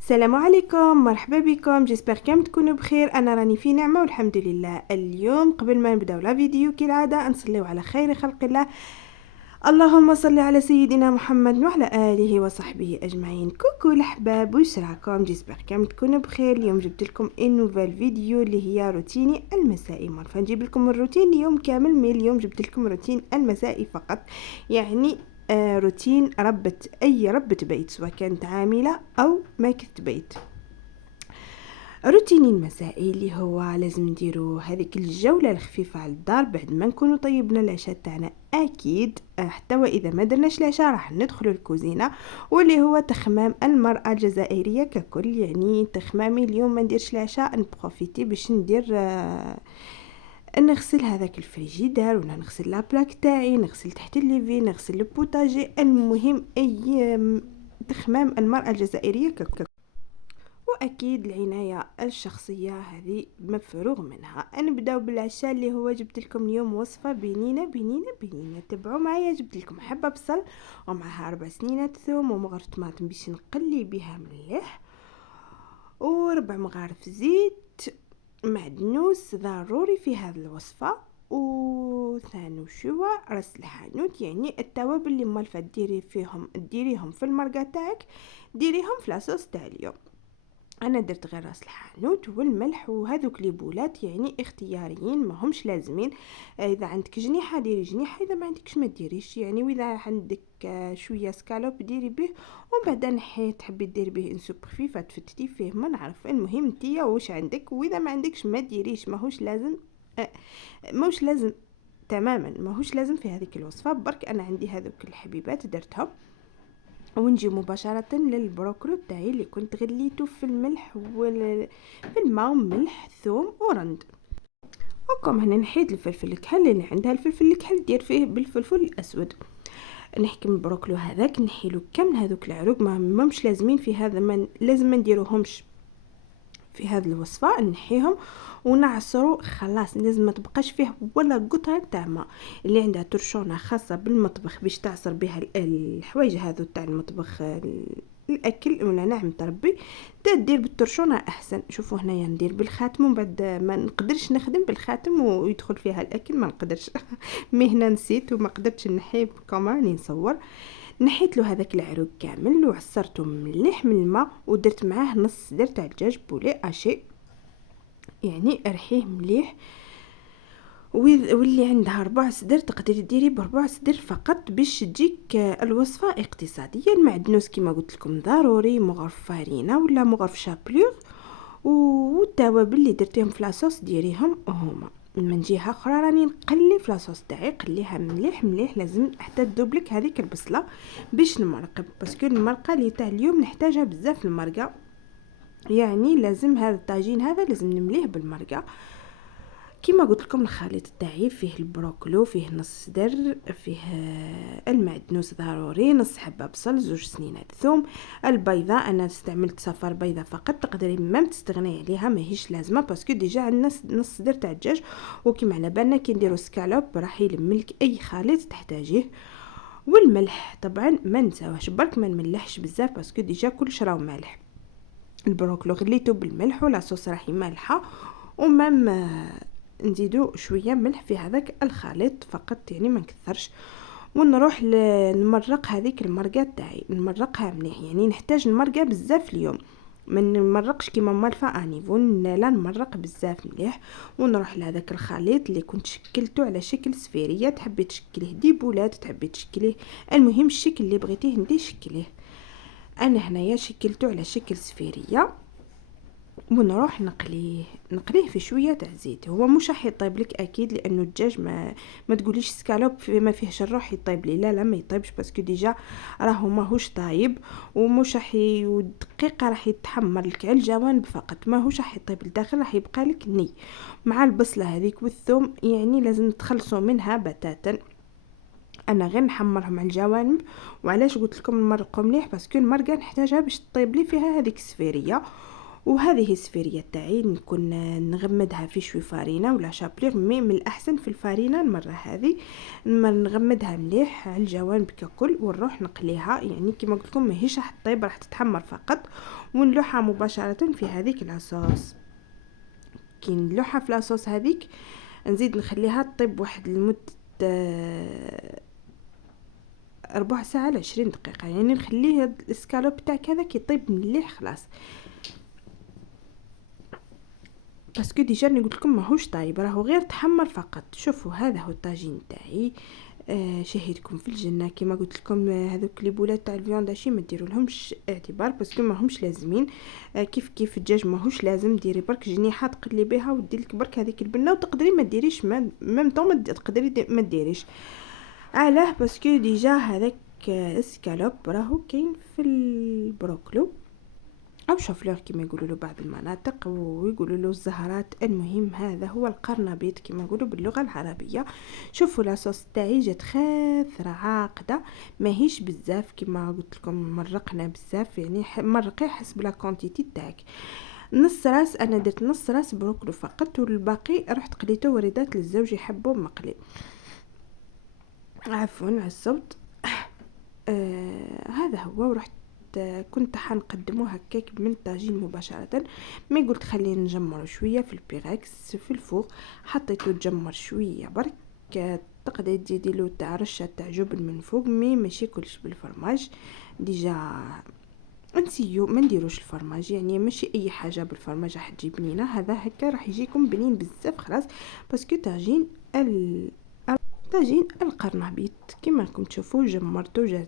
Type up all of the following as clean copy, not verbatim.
السلام عليكم، مرحبا بكم. جيسبر كم تكونوا بخير. انا راني في نعمه والحمد لله. اليوم قبل ما نبداو لا فيديو كالعاده نصليو على خير خلق الله، اللهم صل على سيدنا محمد وعلى اله وصحبه اجمعين. كوكو الاحباب، واش راكم؟ جيسبر كم تكونوا بخير. اليوم جبت لكم ان نوفال فيديو اللي هي روتيني المسائي. مرة نجيب لكم الروتين اليوم كامل، مي اليوم جبت لكم روتين المسائي فقط. يعني روتين ربة بيت، سواء كانت عاملة أو ما كنت بيت. روتيني المسائي اللي هو لازم نديرو هذيك الجولة الخفيفة على الدار بعد ما نكونوا طيبنا العشاء تاعنا أكيد. حتى وإذا ما درناش العشاء راح ندخلوا الكوزينة، واللي هو تخمام المرأة الجزائرية ككل. يعني تخمامي اليوم ما نديرش العشاء، نبروفيتي باش ندير نغسل هذاك الفريجيدار، ولا نغسل لابلاك تاعي، نغسل تحت الليفي، نغسل البوتاجي. المهم اي تخمام المرأة الجزائرية ككل. واكيد العناية الشخصية هذه مفروغ منها. نبداو بالعشاء اللي هو جبت لكم اليوم وصفة بنينة بنينة بنينة. تبعوا معايا. جبت لكم حبة بصل ومعها 4 سنينات ثوم ومغرف طماطم باش نقلي بها مليح، وربع مغارف زيت. معدنوس ضروري في هذه الوصفة، وثاني شوى راس الحانوت. يعني التوابل اللي مالفه ديريهم في المرقه تاعك، ديريهم في لاصوص تاع اليوم. انا درت غير راس الحانوت والملح، وهذوك لي بولات يعني اختياريين ما همش لازمين. اذا عندك جنيحه ديري جنيحه، اذا ما عندكش ما ديريش. يعني واذا عندك شويه سكالوب ديري به، ومن بعد نحي تحبي ديري به انسوب خفيفه تفتتي فيه، ما نعرف. المهم نتيا واش عندك، واذا ما عندكش ما ديريش. ماهوش لازم ماهوش لازم تماما، ماهوش لازم في هذيك الوصفه. برك انا عندي هذوك الحبيبات درتهم. ونجي مباشرة للبروكلو تاعي اللي كنت غليته في الملح في الماء وملح ثوم ورند. وكم هنا نحيد الفلفل الكحل اللي عندها الفلفل الكحل دير فيه بالفلفل الاسود. نحكم البروكلو هذاك نحيلو كامل هذوك العروق، ما مش لازمين في هذا، ما لازم ما نديروهمش في هذه الوصفه. نحيهم ونعصروا خلاص، لازم ما تبقاش فيه ولا قطره تاع ماء. اللي عندها ترشونه خاصه بالمطبخ باش تعصر بها الحوايج هذو تاع المطبخ، الاكل ولا نعم تربي، تدير بالترشونه احسن. شوفوا هنايا ندير بالخاتم، ومن بعد ما نقدرش نخدم بالخاتم ويدخل فيها الاكل، ما نقدرش مي هنا نسيت وما قدرتش نحي كما راني نصور. نحيت له هذاك العروق كامل وعصرته مليح من الماء، ودرت معاه نص صدر تاع الدجاج بولي اشي، يعني ارحيه مليح. واللي عندها 4 صدر تقدري ديري ب4 صدر فقط باش تجيك الوصفه اقتصاديه. المعدنوس كما قلت لكم ضروري، مغرف فارينه ولا مغرف شابلور، والتوابل اللي درتيهم في لاصوص ديريهم هما. من جهه اخرى راني نقلي في لاصوص تاعي، قليها مليح مليح. لازم حتى تذوبلك هذيك البصله باش نمرق، باسكو المرقه اللي تاع اليوم نحتاجها بزاف المرقه. يعني لازم هذا الطاجين هذا لازم نمليه بالمرقه. كما قلت لكم الخليط تاعي فيه البروكلو، فيه نص صدر، فيه المعدنوس ضروري، نص حبه بصل، 2 سنينات ثوم. البيضه انا استعملت صفار بيضه فقط، تقدري ما تستغني عليها، ماهيش لازمه باسكو ديجا عندنا نص صدر تاع الدجاج. وكما على بالنا كي نديرو سكالوب راح يلملك اي خليط تحتاجيه. والملح طبعا ما نساوهش، برك ما نملحش بزاف باسكو ديجا كلش راهو مالح. البروكلو غليته بالملح ولا صوص راهي مالحه، ومام نزيدو شويه ملح في هذاك الخليط فقط، يعني ما نكثرش. ونروح نمرق هذيك المرقه تاعي، نمرقها مليح. يعني نحتاج المرقه بزاف اليوم، ما نمرقش كيما مالفا انيفو، لا نمرق بزاف مليح. ونروح لهذاك الخليط اللي كنت شكلته على شكل سفيريه، تحبي تشكليه ديبولات، تحبي تشكليه، المهم الشكل اللي بغيتيه انت شكليه. انا هنايا شكلته على شكل سفيريه، ونروح نقليه في شويه تاع زيت. هو مش راح يطيب لك اكيد، لانه الدجاج ما تقوليش سكالوب ما فيهش الروح يطيب لي، لا ما يطيبش باسكو ديجا راهو ماهوش طايب، ومش راح والدقيقه راح يتحمر لك على الجوانب فقط، ماهوش راح يطيب الداخل، راح يبقى لك ني. مع البصله هذيك والثوم يعني لازم تخلصوا منها بتاتا. انا غير نحمرهم على الجوانب. وعلاش قلت لكم نمرقهم مليح؟ باسكو المرقه نحتاجها باش تطيب لي فيها هذيك السفيريه. وهذه السفيريه تاعي نكون نغمدها في شوي فارينه ولا شابليغ، مي من الاحسن في الفارينه المره هذه. نغمدها مليح على الجوانب ككل ونروح نقليها. يعني كما قلت لكم ماهيش راح تطيب، راح تتحمر فقط. ونلوحها مباشره في هذيك لاصوص. كي نلوحها في لاصوص هذيك نزيد نخليها تطيب واحد لمده ربع ساعة ل20 دقيقة. يعني نخليه الاسكالوب تاعك هذا كيطيب مليح خلاص. باسكو ديجا قلت لكم ماهوش طايب، راهو غير تحمر فقط. شوفوا هذا هو الطاجين تاعي. شهيتكم في الجنه. كما قلت لكم هذوك لي بولات تاع الفيوند هادشي ما ديروا لهمش اعتبار باسكو ماهمش لازمين. كيف الدجاج ماهوش لازم ديري برك جنيحه تقلي بها ودير لك برك هذيك البنه. وتقدري ما ديريش ميم طون تقدري ما ديريش. علاه؟ باسكو ديجا هذاك اسكالوب راهو كاين في البروكلو او شوفلور كما يقولوا له بعض المناطق، ويقولوا له الزهرات. المهم هذا هو القرنبيط كما يقولوا باللغه العربيه. شوفوا لاصوص تاعي جات خاثره عاقده، ماهيش بزاف كما قلت لكم مرقنا بزاف. يعني مرقي حسب لا كونتيتي تاعك. نص راس، انا درت نص راس بروكلو فقط، والباقي رحت قليته وريدات للزوج يحبوا مقلي. عفوا على الصوت. هذا هو. ورحت كنت حنقدمه هكاك من الطاجين مباشرة. ما قلت خلينا نجمر شوية في البيركس في الفوق. حطيته تجمر شوية برك. تقدر تزيدي له تاع رشة تاع جبن من فوق، مي ماشي كلش بالفرماج. ديجا نسيو ما نديروش الفرماج، يعني ماشي اي حاجه بالفرماج راح تجي بنينه. هذا هكا راح يجيكم بنين بزاف خلاص. باسكو طاجين القرنبيط كما راكم تشوفوا جمرته.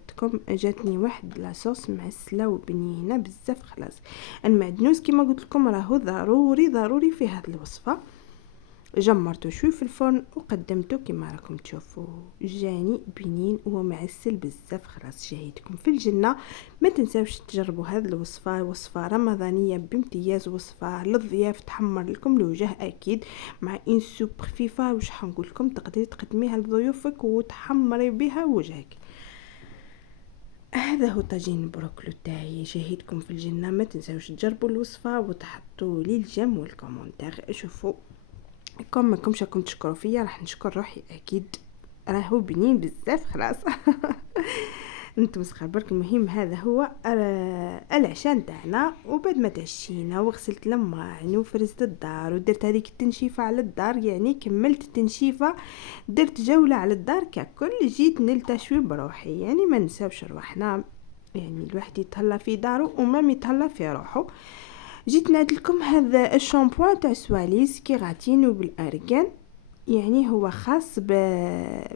جاتني واحد لاصوص معسله وبنينه بزاف خلاص. المعدنوس كما قلت لكم راهو ضروري في هذه الوصفه. جمرته شوي في الفرن وقدمته كما راكم تشوفوا. جاني بنين ومعسل بزاف خلاص. شهيتكم في الجنه. ما تنساوش تجربوا هذه الوصفه، وصفه رمضانيه بامتياز، وصفه للضياف تحمر لكم الوجه اكيد، مع ان سوب خفيفه. واش حنقول لكم تقدري تقدميها لضيوفك وتحمري بها وجهك. هذا هو طاجين البروكلو تاعي. شهيتكم في الجنه. ما تنساوش تجربوا الوصفه وتحطوا لي الجيم والكومونتير. شوفوا كم ما كمش راكم تشكروا فيا راح نشكر روحي اكيد. راهو بنين بزاف خلاص. انتم مسخر برك. المهم هذا هو العشاء تاعنا. وبعد ما تعشينا وغسلت الماعن وفرزت الدار ودرت هذيك التنشيفه على الدار، يعني كملت التنشيفه، درت جوله على الدار ككل. جيت نلتشوي بروحي. يعني ما نساوش روحنا، يعني الواحد يتهلا في داره وما يتهلا في روحه. جيت نعدلكم هذا الشامبوان تاع سواليس كيراتين وبالارغان. يعني هو خاص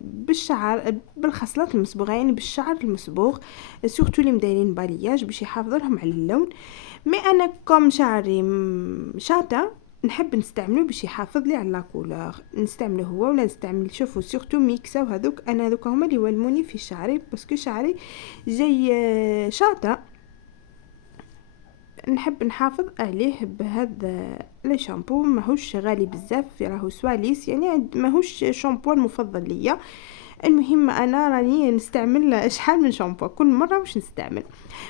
بالشعر، بالخصلات المصبوغه، يعني بالشعر المصبوغ. سورتو اللي مدايرين بالياج باش يحافظوا لهم على اللون. مي انا كوم شعري شاطه نحب نستعمله باش يحافظ لي على لاكولور. نستعمله هو ولا نستعمل. شوفوا سورتو ميكسا وهذوك. انا هذوك هما اللي يولموني في شعري باسكو شعري جاي شاطه. نحب نحافظ عليه بهذا لي شامبو. ماهوش غالي بزاف، راهو سواليس، يعني ماهوش شامبو المفضل ليا. المهم انا راني نستعمل شحال من شامبو كل مره واش نستعمل.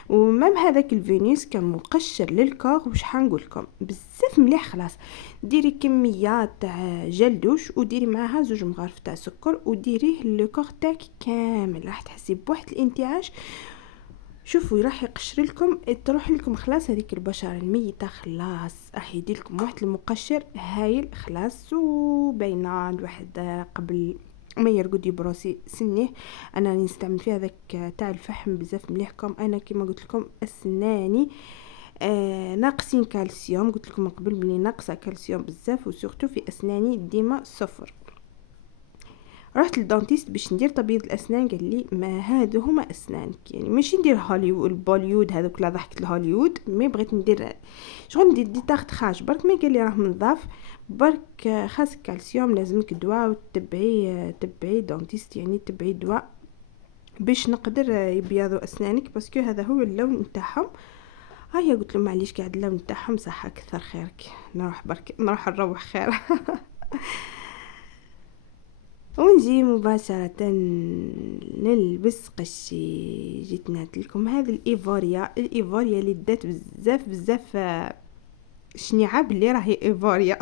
ومام هذاك الفينيس كان مقشر للكور. واش حنقول لكم بزاف مليح خلاص. ديري كميات تاع جل دوش وديري معاها 2 مغارف تاع سكر وديريه للكور تاعك كامل. راح تحسي بواحد الانتعاش. شوفوا راح يقشر لكم، تروح لكم خلاص هذيك البشره الميته خلاص. راح يدير لكم واحد المقشر هايل خلاص. وبينا الواحد قبل ما يرقد يبروسي سنيه. انا راني نستعمل فيه هذاك تاع الفحم بزاف مليحكم. انا كما قلت لكم اسناني ناقصين كالسيوم. قلت لكم من قبل بلي ناقصه كالسيوم بزاف، وسورتو في اسناني ديما صفر. رحت للدانتيست باش ندير تبييض الاسنان. قال لي ما هادو هما اسنانك، يعني ماشي ندير هوليوود البوليود هذوك لا ضحكت الهوليوود. مي بغيت ندير شغل ندير دي تاخت خاش برك. مي قال لي راه نظاف برك خاص كالسيوم، لازمك دواء وتبعي دانتيست، يعني تبعي دواء باش نقدر يبيضوا اسنانك باسكو هذا هو اللون نتاعهم. هيا قلت له معليش قاعد اللون نتاعهم صح كثر خيرك. نروح نروح خير. ونجي مباشرة نلبس قشي. جيت نعت لكم هذه الايفوريا اللي دات بزاف شنيعه بلي راهي ايفوريا.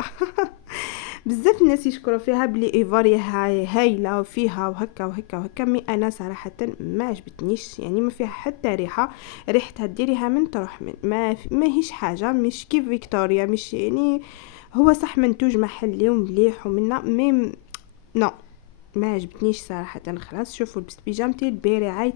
بزاف الناس يشكروا فيها بلي ايفوريا هايله وفيها وهكا وهكا وهكا، مي انا صراحه ما عجبتنيش، يعني ما فيها حتى ريحتها ديريها من تروح من ما هيش حاجه، مش كيف فيكتوريا، مش يعني هو صح منتوج محلي ومليح ومنا مي نو ما عجبتنيش صراحه. خلاص شوفوا لبست بيجامتي برعايه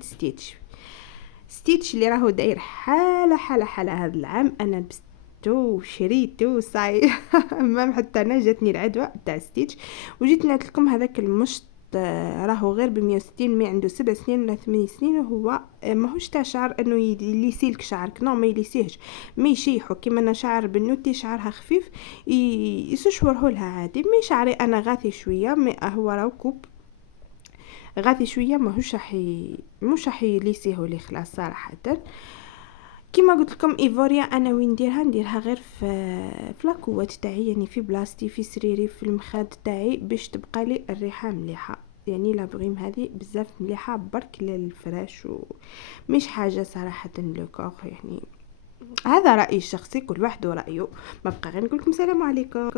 ستيتش اللي راهو داير حاله هذا العام. انا لبستو وشريتو صاي. المهم حتى انا جاتني العدوى تاع ستيتش. وجيت نعت لكم هذاك المشط راهو غير ب160، مي عنده 7 سنين ولا 8 سنين، وهو ماهوش تاع شعر انه يليسيلك شعرك، نو ما يليسيهش، ما يشيحو كيما انا شعر بنوتي شعرها خفيف يسشوره لها عادي. مي شعري انا غاثي شويه، مي هو راهو كوب غادي شويه مش راح يليسيه لي خلاص صراحه. كيما قلت لكم ايفوريا انا وين نديرها غير في لاكوات تاعي، يعني في بلاصتي في سريري في المخاد تاعي باش تبقى لي الريحه مليحه. يعني لا بغيم هذه بزاف مليحه برك للفراش ومش حاجه صراحه لوكور. يعني هذا رايي الشخصي، كل واحد ورايه. ما بقى غير نقول لكم سلام عليكم.